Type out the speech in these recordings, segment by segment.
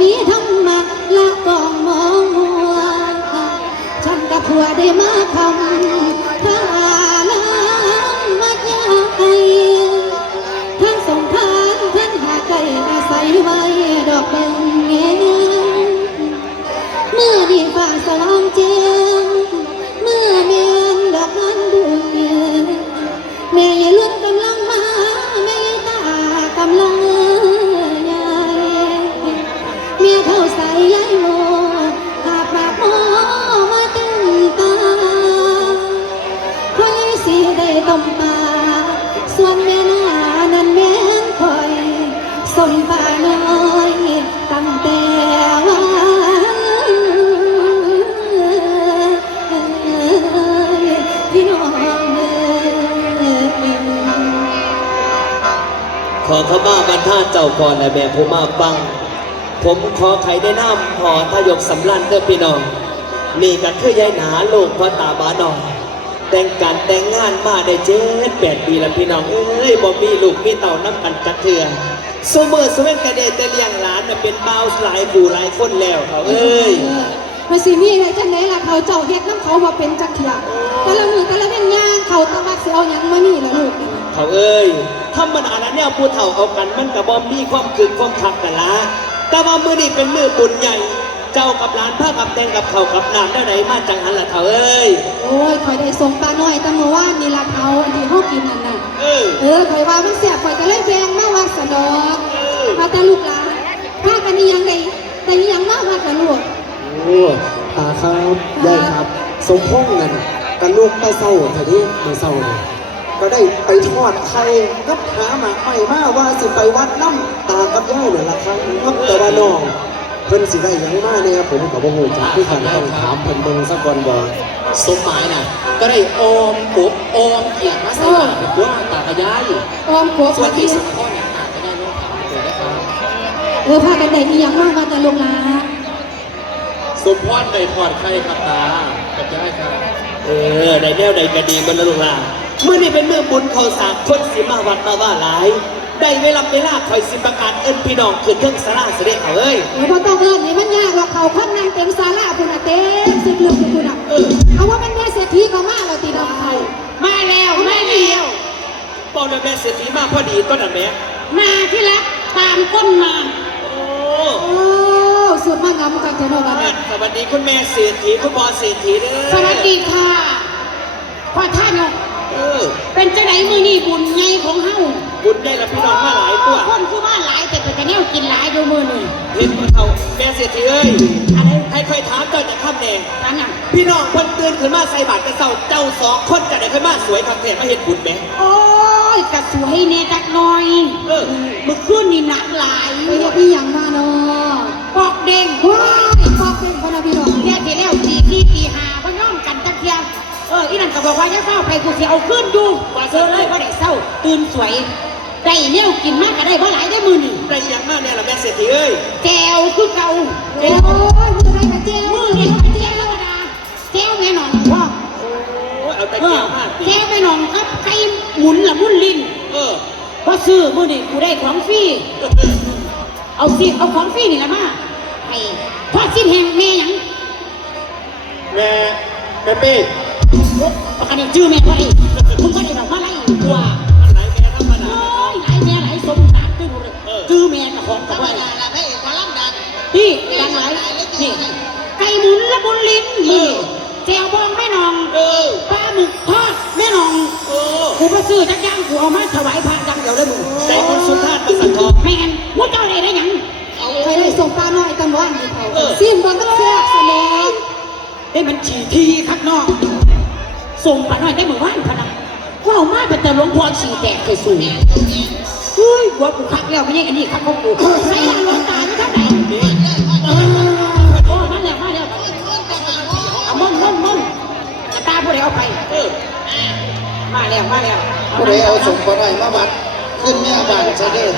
มีทั้งมาละกองมองมัวฉันกับผัวได้มาคำถ้าน้ำมาใหญ่ทั้งสองทางทั้งหาไก่อาศัยไว้ดอกเบิ่งเงี้ยเมื่อดีฝ่าสว่างแจ้งเมื่อเมียนดอกนั้นดูแม่ยายล้วนกำลังมาแม่ยายตากำลังยายเมียเท่าใส่ยายโมหาปากโมมาตึงตาคอยสิได้ต้มปลาส่วนแม่นานั้นแม่นคอยสมปลาน้อยตั้งแต่ว่าพี่น้องขอขมาบรรทาเจ้าก่อนและแม่ผู้มาฟังผมขอใครได้น้ำพอทยกสำลันเด้อพี่น้องนี่กันคือยายหนาลูกพ่อตาบาดองแต่งการแต่งงานมาได้7-8 ปีแล้วพี่น้องเอ้ยบ่มีลูกมีเต่าน้ำกันจักเถื่อซูเมอร์สเวนกระเดแต่เลี้ยงหลานเป็นเบาหลายผู้หลายคนแล้วเขาเอ้ยมาสิมีอะไรจังไหนล่ะเขาเจ้าเฮ็ดน้ำเขามาเป็นจักเถียแต่ละมือแต่ละเป็นย่างเขาต้องมาสิเอาหยังมานี่ล่ะลูกเขาเอ้ยธรรมดาแล้วเนี่ยผู้เฒ่าเอากันมันกับบอมมีความคึกความคักกันละแต่ว่ามือนี่เป็นมือบุญใหญ่เจ้ากับหลานผ้ากับแดงกับเขากับน้ำได้ไหนมาจังหันละเขาเอ้ยโอ้ยคอยได้ส่งปลาหน่อยตั้งเมื่อวานนี่ล่ะเขาที่เขากินนั่นน่ะคอยว่ามันแสบคอยก็เลยแพงมาวัดสะดอกมาแต่ลูกหลานผ้ากันนี่ยังไงแต่ยังมาวัดละลูกโอ้ตาครับยายครับสมพงษ์นั่นกันลูกไปเศร้าแต่ที่ไม่เศร้าเลยก็ได้ไปทอดไข่กับหาหมากไม่มาว่าสิไปวัดน้ำตากับย่ายเนี่ยละครั้งครับแต่ละน้องเพิ่นสิได้ยังมาเนี่ยผมกับพ่อหูจักที่ขันต้องถามเพิ่นเบิ่งสักก่อนบ่สมหมายน่ะก็ได้ออมกบออมเขียดมาใส่บาตรเป็นตัวตากระยายออมกบส่วนที่สำคัญเนี่ยตากระยายน้องถามเลยนะครับพากันได้ที่ยังมาวัดแต่ลงลาสมพรได้ทอดไข่ครับตากระยายครับได้แนวใดก็ดีมันละลูกหลานเมื่อนี่เป็นเมื่อบุญเขาสามคนสิมาวัดมาว่าหลายได้เวลาคอยสิประกาศเอิ้นพี่น้องขึ้นเครื่องสาราเสด็จเขาเอ้ยพอต้องเอิ้นนี่มันยากหรอกเขาพันนางเต็มศาลาพุ่นน่ะเต็มสิบลึกพุ่นน่ะเอาว่ามันแม่เศรษฐีก็มาแล้วตีดอกเขามาแล้วบอกเลยแม่เศรษฐีมาพอดีต้นน่ะแม่มาที่รักตามก้นมาโอ้สุดมากงามกันเถอะน้องสวัสดีคุณแม่เศรษฐีคุณพ่อเศรษฐีเด้อสวัสดีค่ะพ่อท่านกเป็นจังไหนมือนี่บุญไงของเฮาบุญได้ละพี่น้องมาหลายตัวคนคือว่าหลายแต่เป็นแนวกินหลายดูมือนี่เห็นเท่าแม่เศรษฐีเอ้ยอะไรให้ค่อยถามเจ้าจะข้ามแดงพี่น้องคนตื่นขึ้นมาใส่บาตรกระเซ้าเจ้า2 คนจะได้ขึ้นมาสวยคำแท้มาเห็นบุญไหมโอ้ยกระสวยเนจักหน่อยเมื่อคืนนี่หนักหลายพี่ยังมาเนาะปอกเด้งว้ายปอกเด้งพนักพี่น้องแค่ที่แล้วตี5พย่อมกันตะเกียงอีนั่นก็บอกว่าอย่าเศร้าไปกูจะเอาขึ้นดูเลยว่าได้เศร้าตื่นสวยได้เนี่ยกินมากก็ได้เพราะหลายได้มือนี่ได้ยังมากเนี่ยละแม่เศรษฐีเอ้ยแจวคือเก่าโอ้ยมือไรกับแจวมือนี่แจวธรรมดาแจวแม่หนองพ่อโอ้ยเอาแต่แจวมากแจวแม่หนองครับไก่หมุนละมุนลิ้นพอซื้อมือนี่กูได้ของฟรีเอาของฟรีนี่ละมาให้ทอดสิ้นแห้งแม่ยังแม่เป้ประกันชื่อแม่ไว้มึงก็ได้ดอกมาไล่ตัวหลายแม่ธรรมดาหลายแม่หลายสมบัติชื่อแม่กับของกับว่าละให้ความลับดังนี่ดังหลายนี่ไก่หมุนละบุญลิ้นนี่แจวบองแม่นองปลาหมึกทอดแม่นองกูมาซื้อจักย่างกูเอามาถวายพระจังเดี๋ยวได้หมดใจคนสุภาพประสันทองแม่นว่าเจ้าได้ยังใครได้ส่งปลาหน่อยตั้งวันที่เขาซิมบอลก็แซ่บสนุกได้มันฉี่ทีข้างนอกส่งปลาหน่อยได้เหมือนว่านพนักว่าเอามาเป็นแต่หลวงพ่อฉี่แตกเคยสูงเฮ้ยหัวกูคักแล้วไม่ใช่อันนี้คักของกูใช้หลวงตาอยู่ท่าไหนโอ้มาแล้วเอาม่อนตาผู้ใดเอาไปมาแล้วผู้ใดเอาส่งปลาหน่อยมาวัดขึ้นแม่บ้านซะเด้อ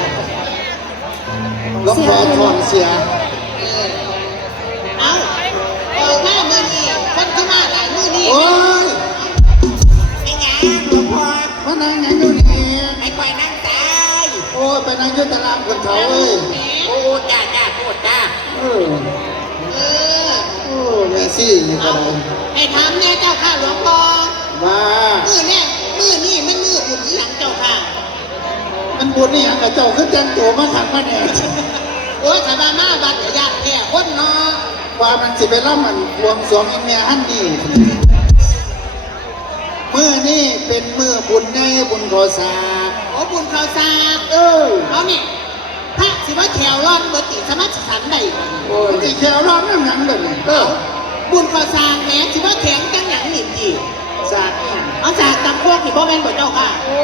หลวงพ่อทอนเสียเอาหน้ามือนี่คนที่มาหลายมือนี่โอ้ยไม่ไงหลวงพ่อมานั่งยังอยู่นี่ไอ้ควายนั่งตาย โอ้ยไปนั่งอยู่ตารางคนเขาเอ้ยโอ้จ้าโคตรจ้า เออ เออ โอ้แม่ซี่นี่ก็ เอา ได้ ให้ถามแน่เจ้าค่ะหลวงพ่อ ว่า มือแน่มือนี่มันมือบุญอีหยังเจ้าค่ะ มันบุญนี่หยังกับเจ้าขึ้นจังตัวมาขังมาแน่ โอ้ยถ้ามามาบัดก็ยากแค่คนเนาะ ว่ามันสิไปล่ำมันบวงสรวงอีเมียฮันนี่มือนี่เป็นมือบุญในบุญขอสาก โอ้บุญข้าวสาก เออ เอาเนี่ยพระสิว่าแถวร้อนบติสมัครสันได้ โอ้ยที่แค่ร้องน้ำหนังเลยเออ บุญข้าวสากแหมสิว่าแข็งจังหยังหนิจี สากเนี่ย เอาสากตำพวกที่พ่อแม่นบ่เจ้าค่ะ โอ้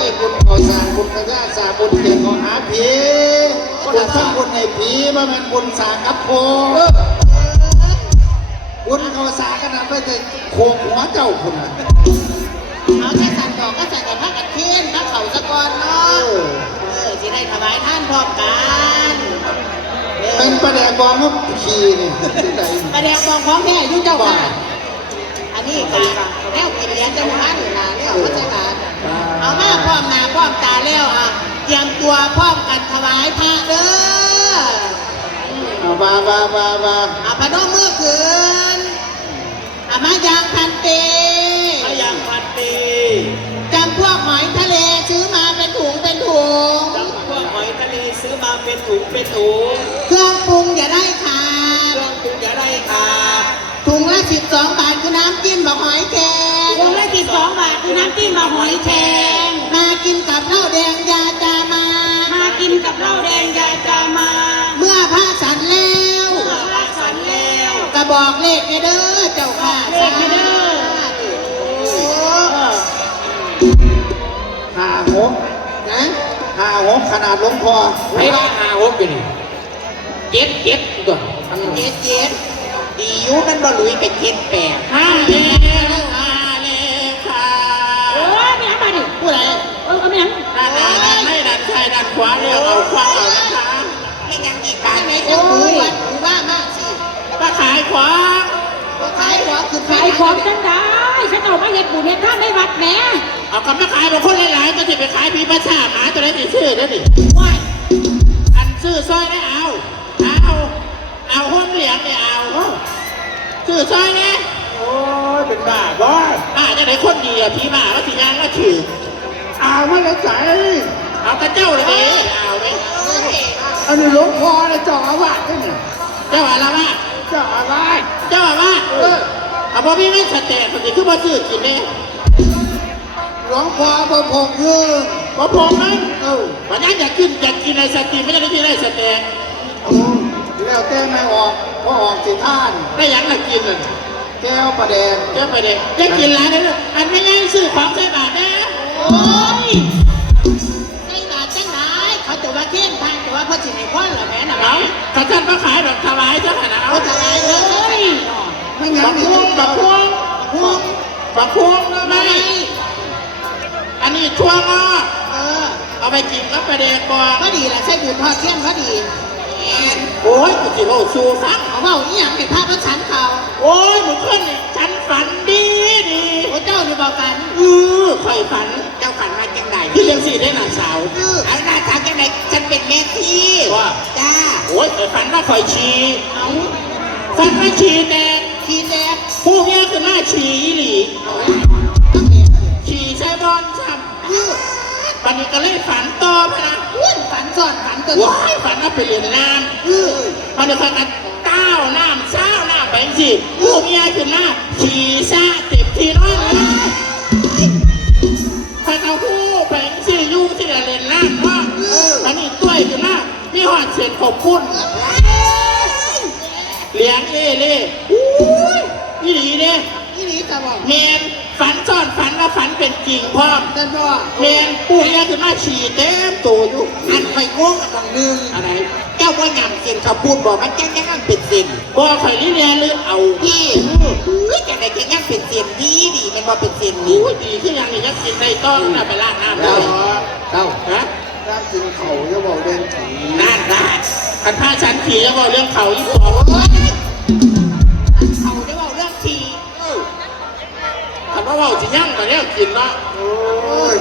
ยบุญขอสากบุญกระยาสากบุญเกียรติขอหาผีบุญทั้งบุญในผีว่ามันบุญสากกับโพบุญขอสากกันนะไปแต่โคกหัวเจ้าคุณน่ะ เอาแค่สันดอกก็ใส่กับพระกันเทียนพระเขาสะกอนเนาะสิได้ถวายท่านพร้อมกันเอ เป็น อ ประแดกบองก็ขี่นี่ที่ไหน กระแดงบองของแท้อยุ่เจ้าค่ะอันนี้กะแนวกินเลี้ยงจังหวัดหรือนาเนี่ยเขาใช่ไหมเอามาพร้อมหน้าพร้อมตาแล้วอ่ะเตรียมตัวพร้อมกันถวายพระเด้อ เอาบาอาพนมมือคืนอามายังพันเต พยังพันปี จำพวกหอยทะเลซื้อมาเป็นถุงเป็นถุง จำพวกหอยทะเลซื้อมาเป็นถุงเป็นถุง เครื่องปรุงอย่าได้ขาด เครื่องปรุงอย่าได้ขาด ถุงละ12 บาทคือน้ำจิ้มบะหอยแครง ถุงละ12 บาทคือน้ำจิ้มมาหอยแครง มากินกับเหล้าแดงยาจามา มากินกับเหล้าแดงยาจามา เมื่อพระสันแล้ว เมื่อรักสันแล้ว กระบอกเลขเด้อเจ้าค่ะ เลขเด้อ โอ้ 56 นะ 56ขนาดหลวงพ่อ ไม่ได้หาหกอยู่นี่เจ็ดตัว เจ็ดดีอยู่มันบ่หลุยเป็น7 8 ห้า เล เลย ขเลขา โอ้ยไม่ยังมาดิ ผู้ใด เอาไม่ยัง ด้านหน้าด้านไม่ด้านซ้ายด้านขวาเรียกเอาขวาเอานะคะไม่ยังอีกการไหนจะหูวัดหูว่ามากสิมาขายของมาขายของคือ ขายของจังได้ฉันเอามาเห็ดบุญเห็ดท่านในวัดแหม เอาคำมาขายบางคนหลายๆก็จะไปขายพีประชาหมาตัวไหนติดชื่อนั่นนี่ ว้าย อันซื้อซอยได้เอาห้องเหลียงเนี่ยเอาซื้อซอยเนี่ย โอ้ยเป็นบ้าบ่ จะไหนคนดีอ่ะพี่หมาว่าสีงานก็ถือ เอามาแล้วใจ เอากระเจ้าเลยดิเอาเลย อันนี้หลวงพ่อเลยเจ้าอาวาสนี่นี่ เจ้าอะไรวะ เจ้าอาวาส เจ้าอะไรวะเอาบ่มีเงินสแตกสติคือบ่ซื้อกินเนี่ย หลวงพ่อบ่พกเงิน บ่พอมั้ง เ วันนั้นอยากขึ้นอยากกินในสติไม่ได้ที่ได้สแตก เอาแล้วแต่ไม่ออกพอออกสิท่าน ได้ยังหลักกินเลย แก้วประแดง เจ้าไปเด็กจะกินร้านนี้เลยอันไม่ยังซื้อของใส่บาทนะ โอ้ย ใส่บาทจังไหนเขาจะว่าเข่งทางแต่ว่าพระจิตในพ่อเหรอแม่น่ะเนาะเขาจัดมาขายแบบถวายเจ้าขนาดเอาถวายเถอะ โอ้ย ไม่งั้ บั น ก นี่ พวงบักพวงพวงบักพวงไม่อันนี้ช่วงอ่ะเอาไปกินก็ไปแดงก่อนพอดีแหละใช่บุญทอดเทียนพอดีโอ้ยกูจิโร่ซูฟังเขาเบาอีหยังให้ภาพว่าฉันเขาโอ้ยมึงเพื่อนนี่ฉันฝันดีโอ้เจ้านี่บอกกันคอยฝันเจ้าฝันมาจังไหนพี่เลี้ยงสี่ได้หลานสาวไอ้หลานสาวจังไหนฉันเป็นแม่ที่ว่าจ้าโอ้ยคอยฝันว่าคอยชีฝันว่าชีแดงชีแดงผู้เมียคือหน้าชีอีหลีชีใช้บอลช้ำวันนี้ก็เลยฝันต่อไปนะฝันสอนฝันตัวว้ายฝันว่าไปเรียนน้ำมันจะฝันกันก้าวน้ำเช้าน้ำไปสิผู้เมียคือหน้าชีซาเต็มที่นอนเลยพอเอาผู้แผงสิยุ่งที่จะเรียนน้ำว่าอันนี้ต้วยคือหน้านี่หอดเสียงขอบคุณเลี้ยงเล่นี่หลีเนี่ยนี่หลีจะบอกเมนฝันซ่อนฝันว่าฝันเป็นจริงพร้อมแต่บอกเมนปู่เนี่ยคือมาฉี่เต็มตัวอยู่อันไปง่วงกับหนึ่งอะไรเจ้าว่าหยำเสียนเขาพูดบอกมันแจ้งยังเป็นเสียนบอกข่อยนี่เรียนหรือเอาพี่จะไหนจะยังเป็นเสียนดีมันว่าเป็นเสียนดีขึ้นยังนี่ยังกินในต้องน่ะไปล้างน้ำเลยเจ้าฮะ ร่างกินเขาจะบอกเรื่องผี นั่นได้คันพาฉันขี่แล้วบอกเรื่องเขาอีกสองเขาได้บอกเรื่องขี่คันว่าเราจะยั่งกับเรื่องกินเนาะ โอ้ย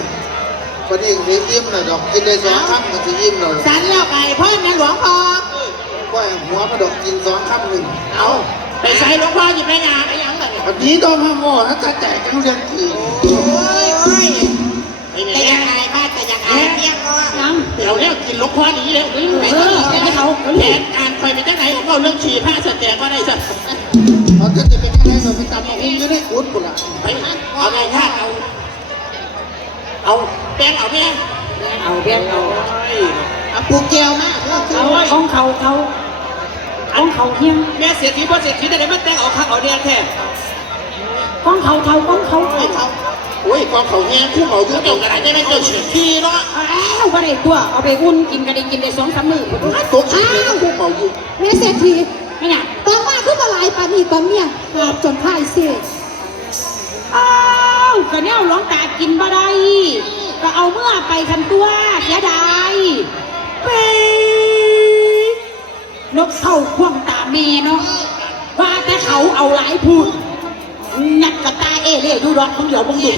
คนนี้เลี้ยงอิ่มหน่อยดอกกินได้2 ครั้งมันจะอิ่มหน่อย สันแล้วไก่พ่อนะหลวงพ่อ พ ว่าหัวมาดกกินสองคำหนึ่ง เอาไปใส่หลวงพ่อหยิบในงานไอ้ยังแบบนี้ วันนี้ต้องมาโง่ถ้าจะแจกจังเรื่องขี่ แต่ยังไงบ้านแต่ยังไงเที่ยงก็เดี๋ยวแล้วกินหลวงพ่อหนีแล้วให้เขาแผนการคอยไปที่ไหนเขาเรื่องฉี่ผ้าสแตกก็ได้สัก เขาจะเป็นอะไรเราไปตามมาอุ้มจะได้อุดปุ่นละ ไปเอาไงท่าเอาแป้งเอาแป้ง เอาเพียงเอา เอาปูเกลียวมาเอา ของเขาเฮียง แม่เสียทีพ่อเสียทีได้มาแต่งเอาข้างเอาเนี่ยแค่ ของเขาของเขา โอ้ยกองเขาแห้งคู่เขายุ่งเกี่ยวกันอะไรได้ไหมเจ้าเฉียดทีเนาะ อ้าวก็ได้ตัวเอาไปอุ่นกินก็ได้กินได้2-3 มื้อ ตัวเฉียดคู่เขาอยู่ แม่เศรษฐี ไม่น่ะ ตอนมาคือมาหลายปานนี้ก่อนเนี่ยหาบจนพ่ายเสีย อ้าวก็แนวหลวงตากินบ่ได้ก็เอาเมื่อไปคันตัวเสียดายไปนกเข้าควงตาเมเนาะว่าแต่เขาเอาหลายพูดนักกระตาเอเล่ดูดอกมึงเดี๋ยวมึงดู